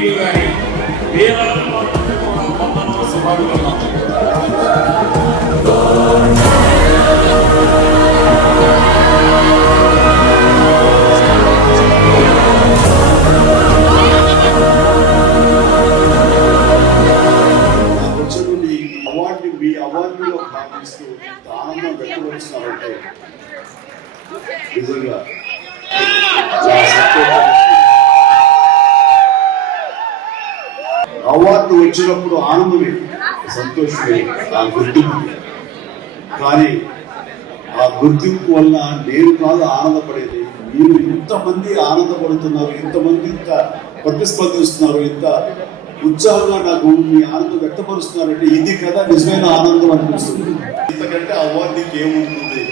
మీకు కానీ వేలాది మంది కూడా వందనాలు శుభాకాంక్షలు. అవార్డులో భావిస్తూ ఆనందం వ్యక్తపరుస్తున్నారంటే నిజంగా అవార్డు వచ్చినప్పుడు ఆనందమే, సంతోషమే ఆ గుర్తింపు. కానీ ఆ గుర్తింపు వల్ల నేను కాదు ఆనందపడేది, మీరు ఇంతమంది ఆనందపడుతున్నారు, ఇంతమంది ఇంత ప్రతిస్పందిస్తున్నారు, ఇంత ఉత్సాహంగా నాకు మీ ఆనందం వ్యక్తపరుస్తున్నారంటే ఇది కదా నిజమైన ఆనందం అనిపిస్తుంది. ఇంతకంటే అవార్డుకి ఏముంటుంది?